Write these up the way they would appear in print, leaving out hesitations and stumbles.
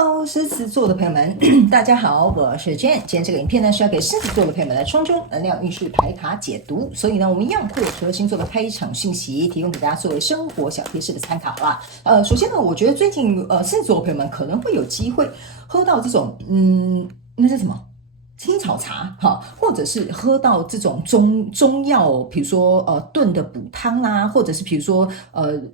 Hello，狮子座的朋友们，大家好，我是 Jane。今天这个影片呢是要给狮子座的朋友们的双周能量运势牌卡解读，所以呢，我们一样会有除了星座的开场讯息，提供给大家作为生活小贴士的参考啦。首先呢，我觉得最近狮子座的朋友们可能会有机会喝到这种那是什么？青草茶哈，或者是喝到这种中药，比如说炖的补汤啦，或者是比如说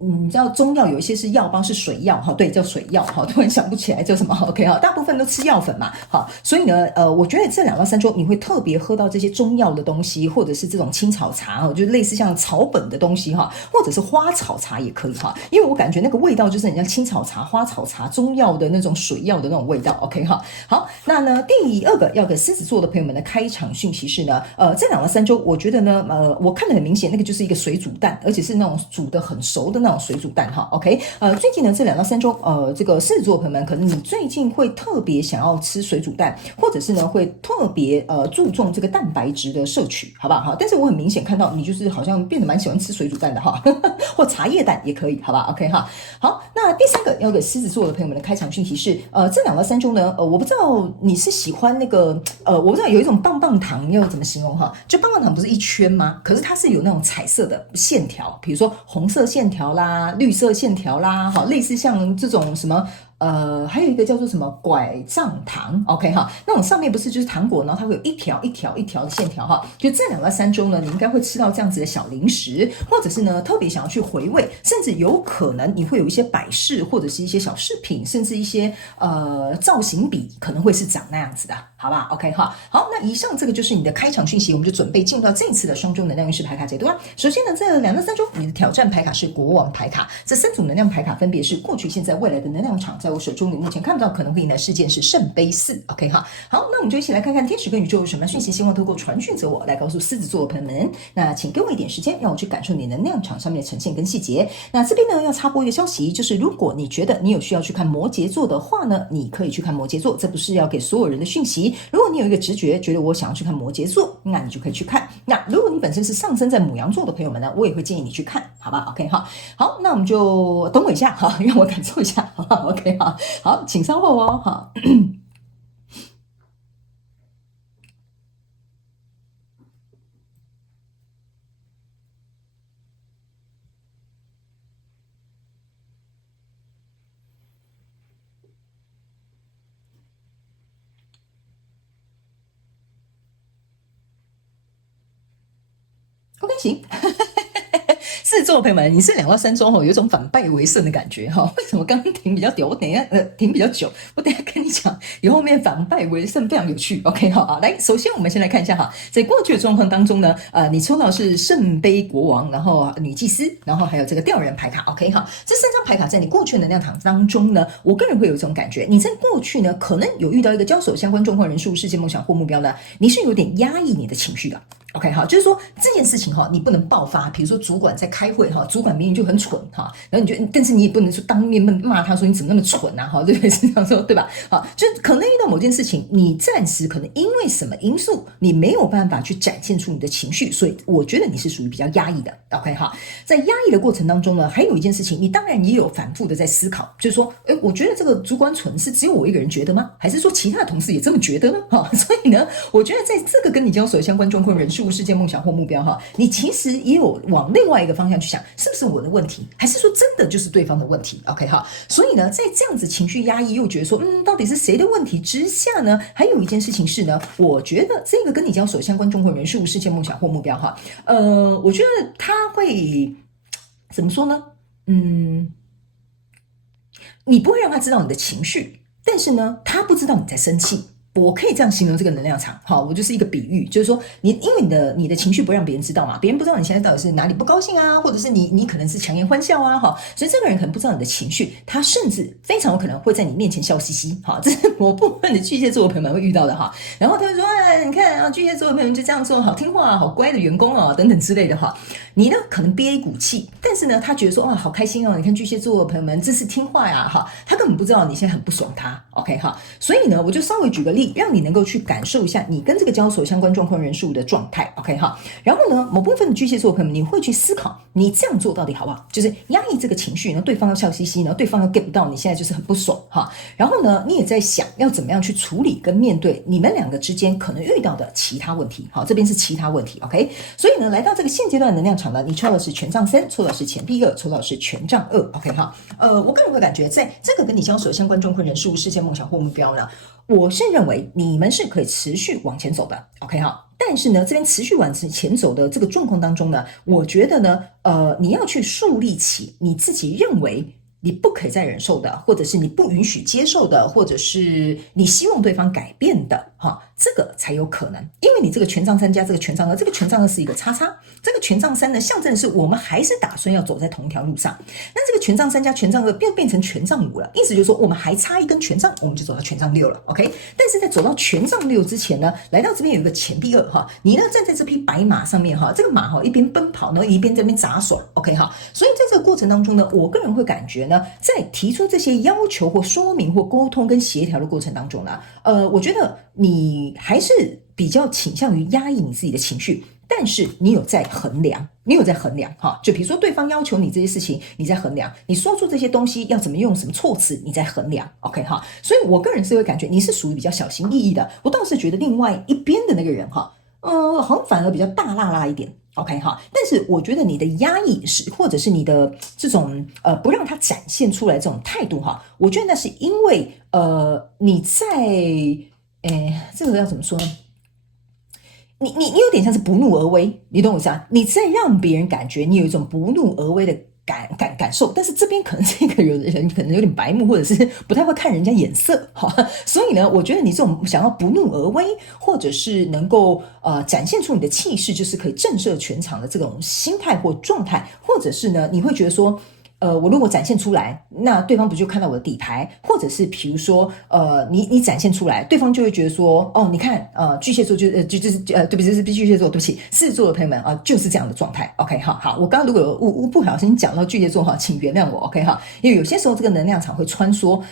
你知道中药有一些是药包是水药哈，对，叫水药哈，突然想不起来叫什么 OK 哈，大部分都吃药粉嘛哈，所以呢我觉得这2到3周你会特别喝到这些中药的东西，或者是这种青草茶，就类似像草本的东西哈，或者是花草茶也可以哈，因为我感觉那个味道就是很像青草茶、花草茶、中药的那种水药的那种味道 OK 哈。好，那呢第二个要给狮子座的朋友们的开场讯息是呢，这2到3周，我觉得呢，我看得很明显，那个就是一个水煮蛋，而且是那种煮得很熟的那种水煮蛋哈。OK，最近呢这2到3周，这个狮子座的朋友们，可能你最近会特别想要吃水煮蛋，或者是呢会特别注重这个蛋白质的摄取，好不好？好，但是我很明显看到你就是好像变得蛮喜欢吃水煮蛋的哈，或茶叶蛋也可以，好吧 ？OK 哈。好，那第3个要给狮子座的朋友们的开场讯息是，这2到3周呢，我不知道你是喜欢那个，我不知道有一种棒棒糖要怎么形容哈？就棒棒糖不是一圈吗？可是它是有那种彩色的线条，比如说红色线条啦、绿色线条啦，哈，类似像这种什么。还有一个叫做什么拐杖糖 ，OK 哈，那种上面不是就是糖果，然后它会有一条一条一条的线条哈。就这2到3周呢，你应该会吃到这样子的小零食，或者是呢特别想要去回味，甚至有可能你会有一些摆饰或者是一些小饰品，甚至一些造型笔可能会是长那样子的，好吧 ？OK 哈，好，那以上这个就是你的开场讯息，我们就准备进入到这一次的双周能量运势牌卡解读啦。首先呢，这2到3周你的挑战牌卡是国王牌卡，这3组能量牌卡分别是过去、现在、未来的能量场，在我手中你目前看不到可能会迎来事件是圣杯4 ，OK 哈，好，那我们就一起来看看天使跟宇宙有什么讯息，希望透过传讯者我来告诉狮子座的朋友们。那请给我一点时间，让我去感受你能量场上面的呈现跟细节。那这边呢要插播一个消息，就是如果你觉得你有需要去看摩羯座的话呢，你可以去看摩羯座，这不是要给所有人的讯息。如果你有一个直觉，觉得我想要去看摩羯座，那你就可以去看。那如果你本身是上升在牡羊座的朋友们呢，我也会建议你去看，好吧 ？OK 哈，好，那我们就等我一下哈，让我感受一下，好吧 ？OK 哈。好，请稍后哦，好。OK，行。狮子座的朋友们，你是2到3周有一种反败为胜的感觉哈。为什么刚刚停比较久？我等一下停比较久，我等一下跟你讲，你后面反败为胜非常有趣。OK 好，来，首先我们先来看一下哈，在过去的状况当中呢，你抽到的是圣杯国王，然后女祭司，然后还有这个吊人牌卡。OK 哈，这3张牌卡在你过去的能量场当中呢，我个人会有一种感觉，你在过去呢，可能有遇到一个交手相关状况、人数、事件、梦想或目标呢，你是有点压抑你的情绪的。OK 好，就是说这件事情哈，你不能爆发。比如说主管在开会哈，主管明明就很蠢哈，然后你就，但是你也不能说当面骂他说你怎么那么蠢啊哈，对不对？是这样说对吧？好，就可能遇到某件事情，你暂时可能因为什么因素，你没有办法去展现出你的情绪，所以我觉得你是属于比较压抑的。OK 哈，在压抑的过程当中呢，还有一件事情，你当然也有反复的在思考，就是说，我觉得这个主管蠢是只有我一个人觉得吗？还是说其他的同事也这么觉得呢？哈，所以呢，我觉得在这个跟你交手相关状况、人数、事件、梦想或目标哈，你其实也有往另外一个方向去想，是不是我的问题，还是说真的就是对方的问题 ？OK 哈，所以呢，在这样子情绪压抑又觉得说，到底是谁的问题之下呢？还有一件事情是呢，我觉得这个跟你交手相关状况、人数、事件、梦想或目标哈，我觉得他会怎么说呢？你不会让他知道你的情绪，但是呢，他不知道你在生气。我可以这样形容这个能量场，好，我就是一个比喻，就是说因为你的情绪不让别人知道嘛，别人不知道你现在到底是哪里不高兴啊，或者是你可能是强颜欢笑啊，哈，所以这个人可能不知道你的情绪，他甚至非常有可能会在你面前笑嘻嘻，哈，这是我部分的巨蟹座的朋友们会遇到的哈，然后他就说，你看啊，巨蟹座的朋友们就这样做，好听话，好乖的员工哦，等等之类的哈，你呢可能憋一股气，但是呢，他觉得说，哇，好开心哦，你看巨蟹座的朋友们真是听话呀，哈，他根本不知道你现在很不爽他 ，OK 哈，所以呢，我就稍微举个例。力，让你能够去感受一下你跟这个交手相关状况人数的状态 OK 哈。然后呢，某部分的巨蟹座朋友们，你会去思考你这样做到底好不好，就是压抑这个情绪呢，对方要笑嘻嘻呢，对方要 get 不到你现在就是很不爽哈。然后呢，你也在想要怎么样去处理跟面对你们两个之间可能遇到的其他问题。好，这边是其他问题 OK。所以呢，来到这个现阶段的能量场呢，你抽到的是权杖3，抽到的是钱币2，抽到的是权杖2 OK 哈。我个人会感觉在这个跟你交手相关状况人数、事件、梦想或目标呢，我是认为你们是可以持续往前走的 OK 哈。但是呢，这边持续往前走的这个状况当中呢，我觉得呢，你要去树立起你自己认为你不可以再忍受的，或者是你不允许接受的，或者是你希望对方改变的哈，这个才有可能。因为你这个权杖3加这个权杖2，这个权杖2是一个叉叉，这个权杖3呢象征的是我们还是打算要走在同一条路上。那这个权杖3加权杖2变成权杖5了，意思就是说我们还差一根权杖，我们就走到权杖6了 OK。但是在走到权杖6之前呢，来到这边有一个钱币2哈，你呢站在这匹白马上面哈，这个马哈一边奔跑呢，一边在那边杂耍 OK 哈。所以在这个过程当中呢，我个人会感觉呢，在提出这些要求或说明或沟通跟协调的过程当中呢，我觉得你还是比较倾向于压抑你自己的情绪，但是你有在衡量，哈，就比如说对方要求你这些事情，你在衡量，你说出这些东西要怎么用什么措辞，你在衡量 OK 哈。所以我个人是会感觉你是属于比较小心翼翼的，我倒是觉得另外一边的那个人哈，好像反而比较大辣辣一点。OK 哈，但是我觉得你的压抑是，或者是你的这种不让它展现出来这种态度哈，我觉得那是因为你在这个要怎么说呢？你有点像是不怒而威，你懂我意思啊？你在让别人感觉你有一种不怒而威的感受，但是这边可能这个人可能有点白目，或者是不太会看人家眼色哈，所以呢，我觉得你这种想要不怒而威，或者是能够展现出你的气势，就是可以震慑全场的这种心态或状态，或者是呢，你会觉得说。我如果展现出来，那对方不就看到我的底牌，或者是比如说，你展现出来，对方就会觉得说，哦，你看，巨蟹座对不起，是巨蟹座，对不起，狮子座的朋友们就是这样的状态。OK， 好，我刚刚如果不小心讲到巨蟹座哈，请原谅我 OK 哈，因为有些时候这个能量场会穿梭，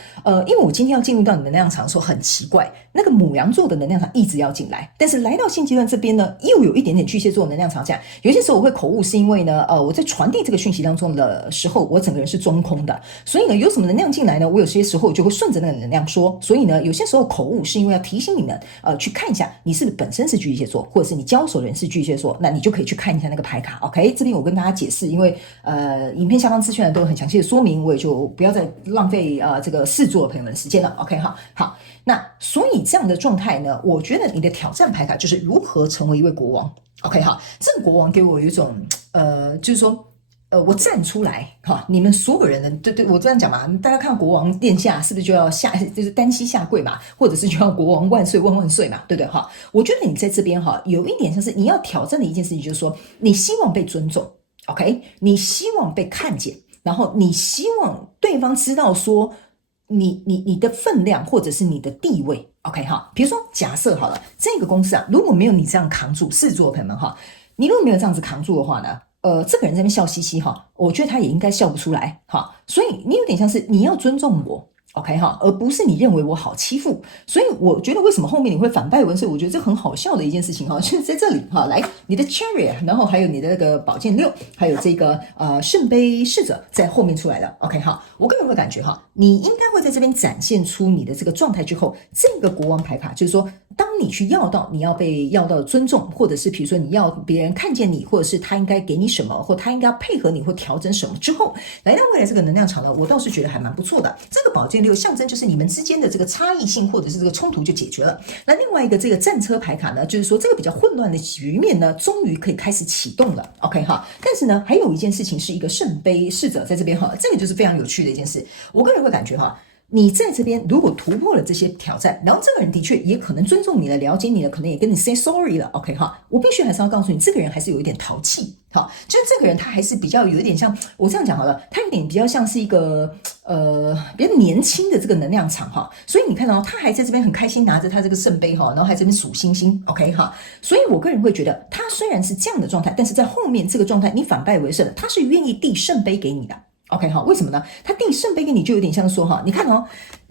因为我今天要进入到你能量场的时候很奇怪，那个牡羊座的能量场一直要进来，但是来到现阶段这边呢，又有一点点巨蟹座的能量场这样，有些时候我会口误，是因为呢，我在传递这个讯息当中的时候，我整个人是中空的，所以呢，有什么能量进来呢？我有些时候就会顺着那个能量说，所以呢，有些时候口误是因为要提醒你们，去看一下你是不是本身是巨蟹座，或者是你交手人是巨蟹座，那你就可以去看一下那个牌卡。OK， 这边我跟大家解释，因为影片下方资讯都有很详细的说明，我也就不要再浪费这个狮子座的朋友们的时间了。OK， 好，那所以这样的状态呢，我觉得你的挑战牌卡就是如何成为一位国王。OK， 好，这个国王给我有一种就是说。我站出来哈，你们所有人的对我这样讲嘛，大家看国王殿下是不是就要就是单膝下跪嘛，或者是就要国王万岁万万岁嘛，对不对哈？我觉得你在这边哈，有一点像是你要挑战的一件事情，就是说你希望被尊重 ，OK， 你希望被看见，然后你希望对方知道说你的分量或者是你的地位 ，OK 哈？比如说假设好了，这个公司啊，如果没有你这样扛住，狮子座的朋友们哈，你如果没有这样子扛住的话呢？这个人在那边笑嘻嘻哈，我觉得他也应该笑不出来哈，所以你有点像是你要尊重我 ，OK 哈，而不是你认为我好欺负，所以我觉得为什么后面你会反败为胜，我觉得这很好笑的一件事情哈，就是在这里哈，来你的 Chariot， 然后还有你的那个宝剑6，还有这个圣杯侍者在后面出来了 ，OK 哈，我个人会感觉哈，你应该会在这边展现出你的这个状态之后，这个国王牌卡就是说。当你去要到你要被要到的尊重，或者是比如说你要别人看见你，或者是他应该给你什么，或他应该要配合你或调整什么之后，来到未来这个能量场呢，我倒是觉得还蛮不错的。这个宝剑6象征就是你们之间的这个差异性或者是这个冲突就解决了。那另外一个这个战车牌卡呢，就是说这个比较混乱的局面呢，终于可以开始启动了。OK 哈，但是呢，还有一件事情是一个圣杯侍者在这边哈，这个就是非常有趣的一件事。我个人会感觉哈。你在这边如果突破了这些挑战，然后这个人的确也可能尊重你了，了解你了，可能也跟你 say sorry 了 ，OK 哈，我必须还是要告诉你，这个人还是有一点淘气，好，就是这个人他还是比较有一点像我这样讲好了，他有点比较像是一个比较年轻的这个能量场哈，所以你看到他还在这边很开心拿着他这个圣杯哈，然后还在这边数星星 ，OK 哈，所以我个人会觉得他虽然是这样的状态，但是在后面这个状态你反败为胜了，他是愿意递圣杯给你的。OK 哈，为什么呢？他递圣杯给你就有点像说哈，你看哦，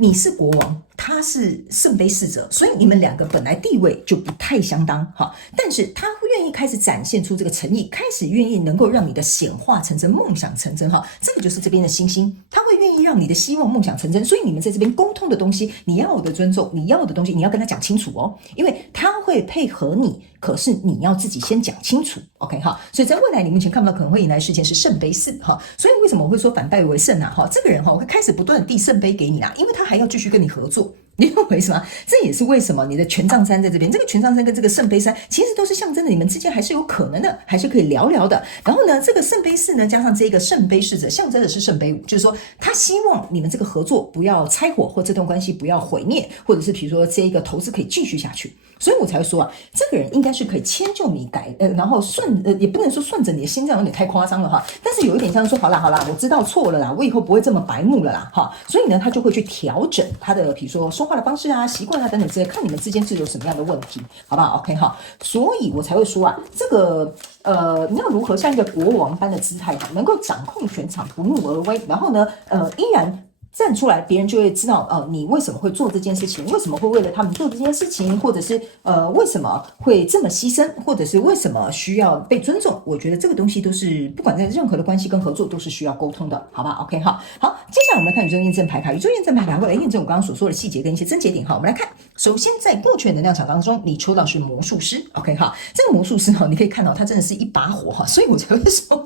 你是国王，他是圣杯侍者，所以你们两个本来地位就不太相当哈。但是他愿意开始展现出这个诚意，开始愿意能够让你的显化成真、梦想成真哈。这个就是这边的星星，他会愿意让你的希望、梦想成真。所以你们在这边沟通的东西，你要的尊重，你要的东西，你要跟他讲清楚哦，因为他会配合你。可是你要自己先讲清楚 ，OK 哈，所以在未来你目前看不到可能会迎来的事件是圣杯4哈，所以为什么我会说反败为胜啊？哈，这个人哈，我会开始不断的递圣杯给你啦，因为他还要继续跟你合作。你懂我意思吗？这也是为什么你的权杖3在这边，这个权杖3跟这个圣杯3其实都是象征的，你们之间还是有可能的，还是可以聊聊的。然后呢，这个圣杯4呢，加上这个圣杯侍者，象征的是圣杯5，就是说他希望你们这个合作不要拆伙，或这段关系不要毁灭，或者是比如说这一个投资可以继续下去。所以我才会说啊，这个人应该是可以迁就你然后也不能说顺着你的心，这样有点太夸张了哈。但是有一点像说，好啦，我知道错了啦，我以后不会这么白目了啦哈。所以呢，他就会去调整他的，比如说说话的方式啊、习惯啊等等之类，看你们之间是有什么样的问题，好不好 ？OK 哈。所以我才会说啊，这个你要如何像一个国王般的姿态哈，能够掌控全场，不怒而威，然后呢，依然。站出来，别人就会知道你为什么会做这件事情，为什么会为了他们做这件事情，或者是为什么会这么牺牲，或者是为什么需要被尊重。我觉得这个东西都是不管在任何的关系跟合作都是需要沟通的，好吧 ？OK 哈，好，接下来我们来看宇宙验证牌卡，宇宙验证牌卡会来验证我刚刚所说的细节跟一些症结点哈。我们来看，首先在过去的能量场当中，你抽到是魔术师 ，OK 哈，这个魔术师哈，你可以看到他真的是一把火哈，所以我才会说。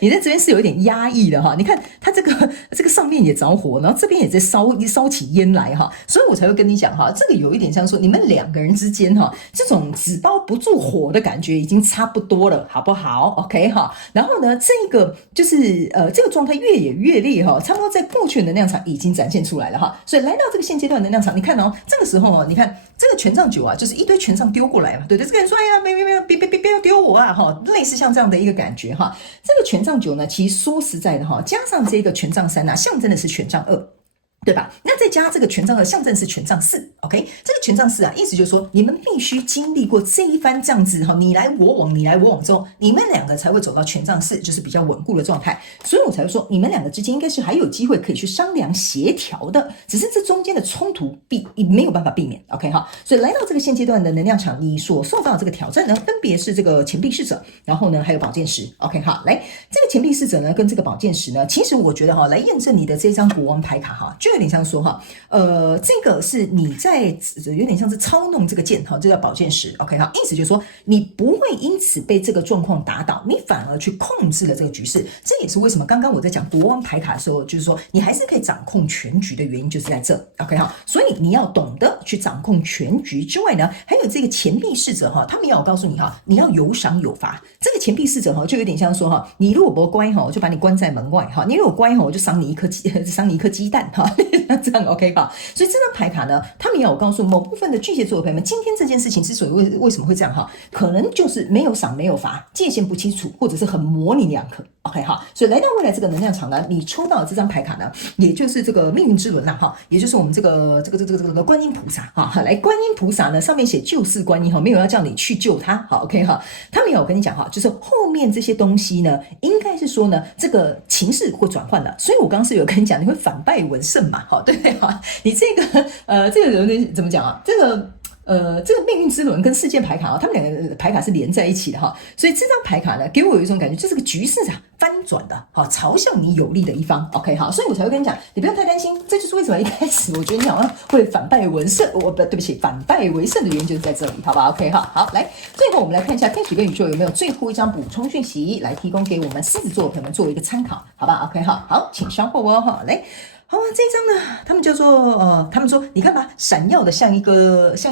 你在这边是有一点压抑的哈，你看它这个上面也着火，然后这边也在烧起烟来哈，所以我才会跟你讲哈，这个有一点像说你们两个人之间哈，这种纸包不住火的感觉已经差不多了，好不好 ？OK 哈，然后呢，这个就是这个状态越演越烈哈，差不多在过去的能量场已经展现出来了哈，所以来到这个现阶段的能量场，你看哦，这个时候哦，你看这个权杖9啊，就是一堆权杖丢过来嘛，对不对？这个人说哎呀，别要丢我啊哈，类似像这样的一个感觉哈，这个权杖9呢，其实说实在的哈，加上这个权杖3啊，象征的是权杖2。对吧？那再加这个权杖2，象征是权杖4 ，OK？ 这个权杖4啊，意思就是说，你们必须经历过这一番这样子哈，你来我往之后，你们两个才会走到权杖4，就是比较稳固的状态。所以我才会说，你们两个之间应该是还有机会可以去商量协调的，只是这中间的冲突没有办法避免 ，OK 哈？所以来到这个现阶段的能量场，你所受到的这个挑战呢，分别是这个钱币侍者，然后呢还有宝剑十 ，OK 哈？来，这个钱币侍者呢跟这个宝剑十呢，其实我觉得哈，来验证你的这张国王牌卡哈，就有点像说哈，这个是你在有点像是操弄这个剑哈，这叫宝剑十 ，OK 哈，意思就是说你不会因此被这个状况打倒，你反而去控制了这个局势。这也是为什么刚刚我在讲国王牌卡的时候，就是说你还是可以掌控全局的原因，就是在这 ，OK 哈。所以你要懂得去掌控全局之外呢，还有这个钱币侍者哈，他们要我告诉你哈，你要有赏有罚。这个钱币侍者哈，就有点像说哈，你如果不乖哈，我就把你关在门外哈；你如果乖哈，我就赏你一颗鸡蛋哈。这样 OK 吧？所以这张牌卡呢，他们要我告诉某部分的巨蟹座的朋友们，今天这件事情之所以为什么会这样哈，可能就是没有赏没有罚，界限不清楚，或者是很模棱两可 OK 哈。所以来到未来这个能量场呢，你抽到的这张牌卡呢，也就是这个命运之轮啦哈，也就是我们这个观音菩萨哈，来观音菩萨呢上面写救世观音哈，没有要叫你去救他好 OK 哈。他们要我跟你讲哈，就是后面这些东西呢，应该是说呢，这个情势会转换的，所以我刚刚是有跟你讲，你会反败为胜嘛，好对不对哈？你这个人怎么讲啊？这个命运之轮跟事件牌卡啊，他们两个牌卡是连在一起的哈，所以这张牌卡呢，给我有一种感觉，就是个局势啊翻转的，好朝向你有利的一方 ，OK 好，所以我才会跟你讲，你不用太担心，这就是为什么一开始我觉得你好像会反败为胜，对不起，反败为胜的原因就是在这里，好吧 ？OK 哈，好来，最后我们来看一下天使跟宇宙有没有最后一张补充讯息来提供给我们狮子座的朋友们作为一个参考，好吧 ？OK 哈，好，请稍后哦哈，来。好啊，这一张呢，他们叫做他们说你看吧，闪耀的像一个叫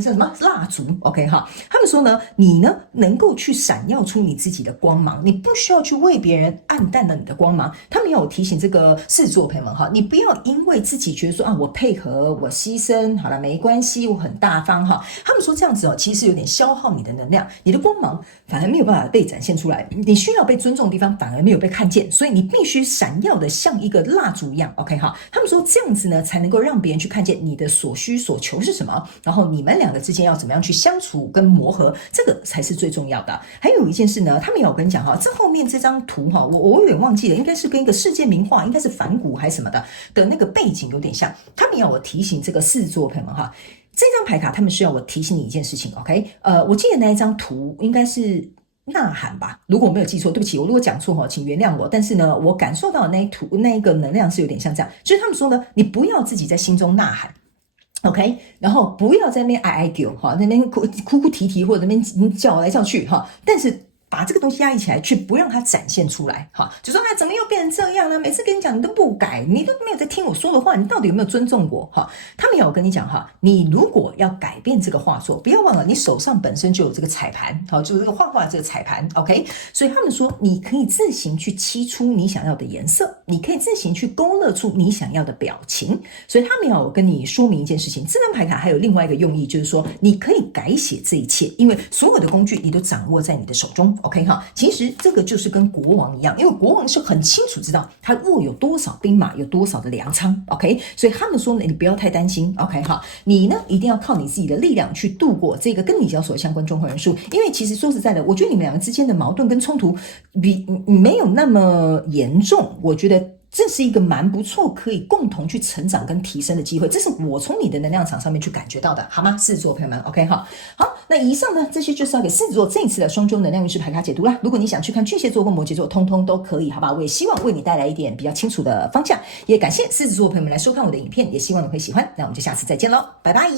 什么蜡烛 ，OK 哈。他们说呢，你呢能够去闪耀出你自己的光芒，你不需要去为别人暗淡了你的光芒。他们要我提醒这个狮子座朋友们哈，你不要因为自己觉得说啊，我配合，我牺牲，好了没关系，我很大方哈。他们说这样子哦，其实有点消耗你的能量，你的光芒反而没有办法被展现出来，你需要被尊重的地方反而没有被看见，所以你必须闪耀的像一个蜡烛。烛一样 OK 哈，他们说这样子呢才能够让别人去看见你的所需所求是什么，然后你们两个之间要怎么样去相处跟磨合，这个才是最重要的。还有一件事呢，他们有跟你讲哈，这后面这张图哈，我有点忘记了，应该是跟一个世界名画，应该是梵谷还是什么的那个背景有点像。他们要我提醒这个狮子座朋友们哈，这张牌卡他们需要我提醒你一件事情 OK， 我记得那一张图应该是呐喊吧，如果我没有记错，对不起，我如果讲错请原谅我。但是呢，我感受到的那一个能量是有点像这样，就是他们说呢，你不要自己在心中呐喊。OK， 然后不要在那边哀叫哈，那边哭哭啼啼或者那边叫来叫去哈，但是把这个东西压抑起来，却不让它展现出来哈，就说怎么又变成这样呢？每次跟你讲你都不改，你都没有在听我说的话，你到底有没有尊重我哈？他们有跟你讲哈，你如果要改变这个画作，不要忘了你手上本身就有这个彩盘，好，就是这个画这个彩盘 OK， 所以他们说你可以自行去漆出你想要的颜色，你可以自行去勾勒出你想要的表情，所以他们有跟你说明一件事情，这张牌卡还有另外一个用意，就是说你可以改写这一切，因为所有的工具你都掌握在你的手中。OK 哈，其实这个就是跟国王一样，因为国王是很清楚知道他握有多少兵马，有多少的粮仓 OK， 所以他们说呢，你不要太担心 OK 哈，你呢一定要靠你自己的力量去度过这个跟你交手相关状况元素，因为其实说实在的，我觉得你们两个之间的矛盾跟冲突没有那么严重，我觉得这是一个蛮不错可以共同去成长跟提升的机会，这是我从你的能量场上面去感觉到的，好吗？狮子座朋友们 OK 哈，好，那以上呢这些就是要给狮子座这一次的双周能量运势牌卡解读啦。如果你想去看巨蟹座或摩羯座，通通都可以，好吧？我也希望为你带来一点比较清楚的方向，也感谢狮子座朋友们来收看我的影片，也希望你会喜欢，那我们就下次再见咯，拜拜。